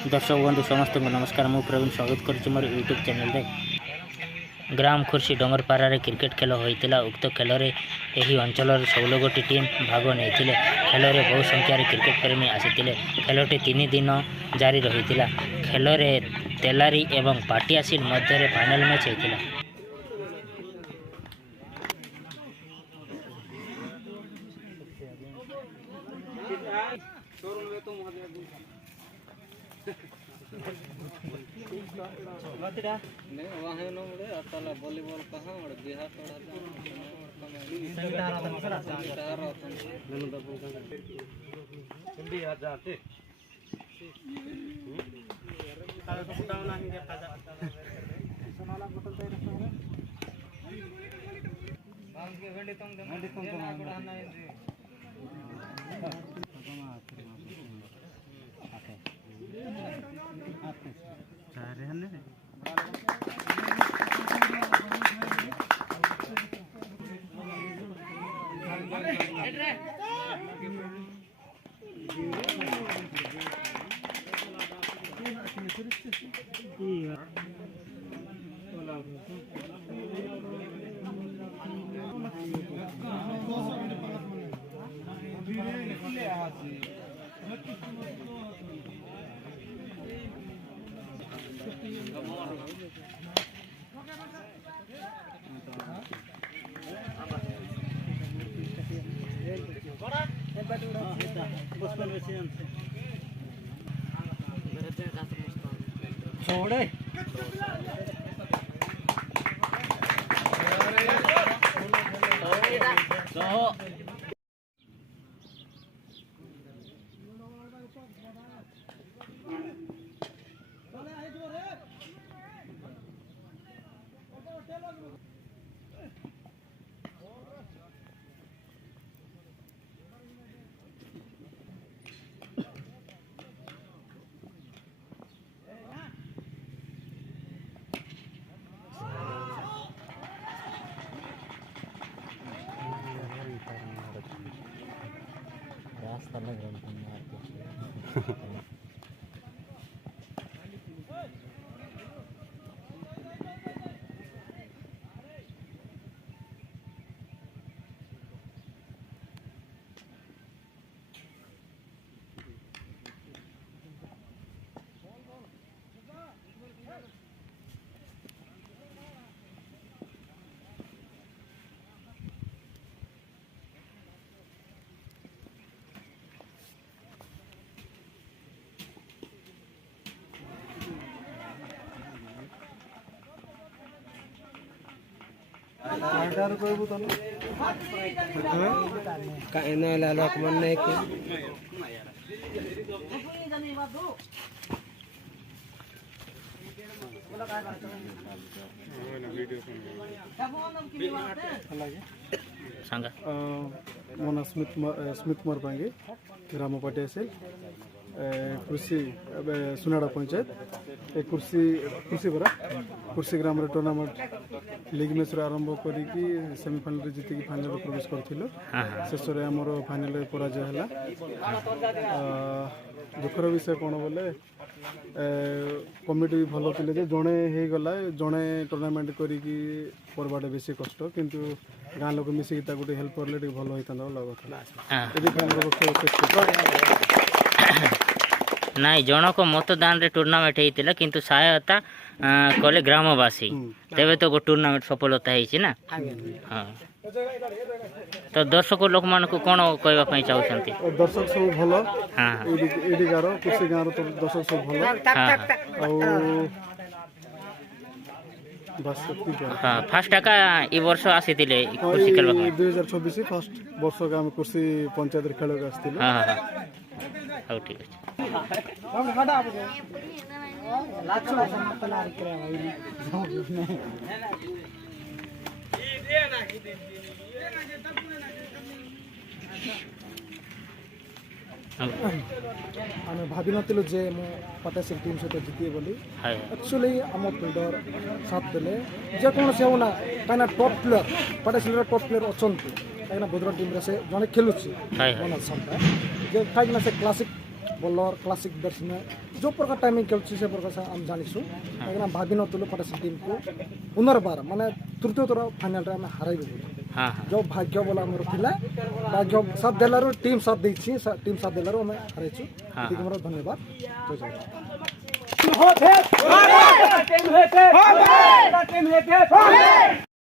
दर्शक बंधु समस्त को नमस्कार। मु प्रवीण स्वागत करुच्ची मोर यूट्यूब चैनल रे। ग्राम खुर्सी डंगरपारा रे क्रिकेट खेल होइतिला। उक्त खेल रे एही अंचल 16 गोटी टीम भाग नैथिले। खेल रे बहु संख्या रे क्रिकेट प्रेमी आसितिले। खेलटी 3 दिन जारी रहितिला। खेल रे तेलारी एवं पाटियासिल मध्य रे फाइनल मैच होइतिला। वॉलीबॉल कहाँ बिहार छोड़े मो ना स्मित मरपांगी ग्राम पाटियासिल कृषि सुनाड़ा पंचायत कृषि बरा कृषि ग्राम टूर्नामेंट लीग मैच आरंभ करी सेमिफाइनल जीत की फाइनल प्रवेश करूँ। शेष में आमर फाइनल पराजय है। दुखर विषय कौन बोले कमिटी भी भल थे जड़े हो गला जड़े टूर्नामेंट करवाटा बेस कष्ट किंतु गाँ लोक मिसिक गोटे हेल्प करले भल होता नाई जनक मतदान रे टूर्नामेंट होता किंतु सहायता कले ग्रामवासी तेरे तो टूर्नामेंट सफलता है ना। हाँ तो दर्शक लोक मान को कौन कहवाई चाहते? दर्शक सब भल। हाँ कृषि गाँव दर्शक सब भल। हाँ फास्ट एका ई वर्ष आसी कृषि खेल 2024 फास्ट वर्ष आम कृषि पंचायत खेल आसती। हाँ हाँ हाँ ठीक है। आम भावी नु जे पटासी टीम सहित जीतिए बोली एक्चुअली आम फिल्डर साथ देले जेकोसी से होना कहीं टॉप प्लेयर पटासी टॉप प्लेयर अच्छा कहीं बुद्र टीम से जड़े खेलुची कहीं से क्लासिक बॉलर क्लासिक बैट्समैन जो प्रकार टाइमिंग खेलुଛି से प्रकार से हम जानिछु लेकिन हम भाबी नतुलु पटासी टीम को पुनर्बार माने तृतीय थर फाइनल रे हम हराइबे हाँ हाँ जो भाग्य बोला हमर थिला भाग्य साथ देलारो टीम साथ दैछि टीम साथ देलारो हम हराइछु ठीक हमर धन्यवाद जय जय